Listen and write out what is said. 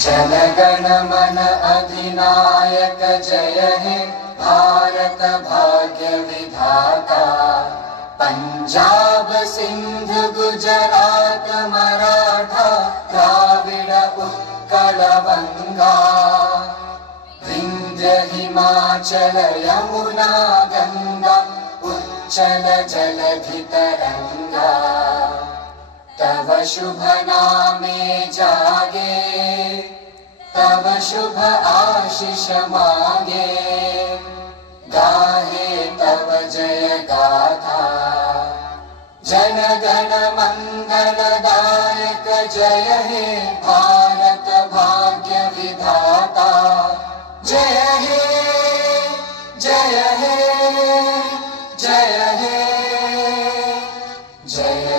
जनगण मन अधिनायक जय हे भारत भाग्य विधाता। पंजाब सिंध गुजरात मराठा द्राविड़ उत्कल बंगा। विंध्य हिमाचल यमुना गंगा उच्चल जलधि तरंगा। तव शुभ नामे जागे तव शुभ आशीष मांगे। गाहे तव जय गाथा जनगण मंगलदायक जय हे भारत भाग्य विधाता। जय हे जय हे जय हे जय